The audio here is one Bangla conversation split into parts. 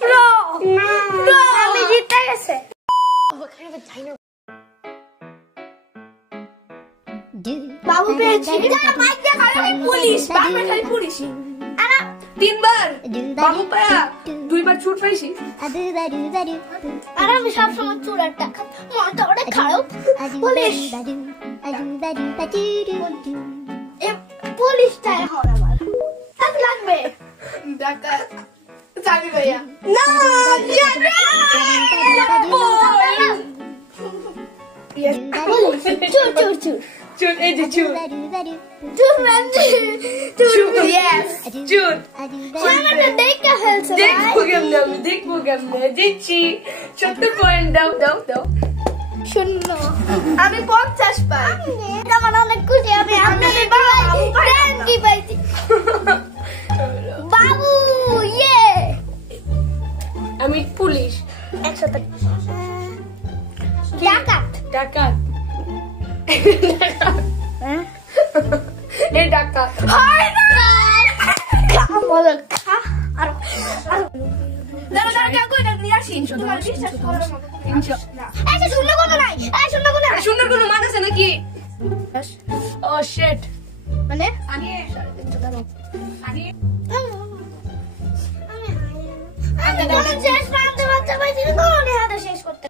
Bro! Bro! আমি জিতে গেছে। বাবু পেয়েছি। মাইকে খালি পুলিশ, বারবার খালি পুলিশ। আরে 3 বার বাবু পায়া 2 বার ছুট পাইছি। আরে আমি সব সময় চুরার টাকা। মনটা অনেক খারাপ। পুলিশ। পুলিশটাই হবে আমার। কত লাগবে? টাকা চাবি ভাইয়া। না! চুর। Chut, এই যে চুর। চুর মানে চুর, yes. চুর। সামনে দেখা ফেলছে। দেখবো কেমনে। দিচ্ছি। ছোট্ট কয়েন দাও। শূন্য। আমি 50 পাই। আমার অনেক খুশি আমি আপনাদের বাবু কি পাইছি। বাবু ইয়ে। আমি পুলিশ। 100 ডাকাত। এই ডাকাত হয় না বলো আর দাদা কই না নিয়ে আসি তোমার বিশ্বাস করো না এই শূন্য কোনো নাই শূন্য কোনো মান আছে নাকি ও শিট মানে আমি শেষ করতে বাচ্চা পাইছি কোন হাতে শেষ করতে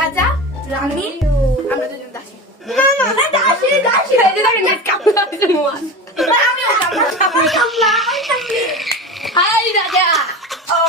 রাজা রানী আমরা দুজন দাসী না দাসী এই যে দেখেন নেট কাপড় আছে মোয়া আমিও কাপড় হাই রাজা ও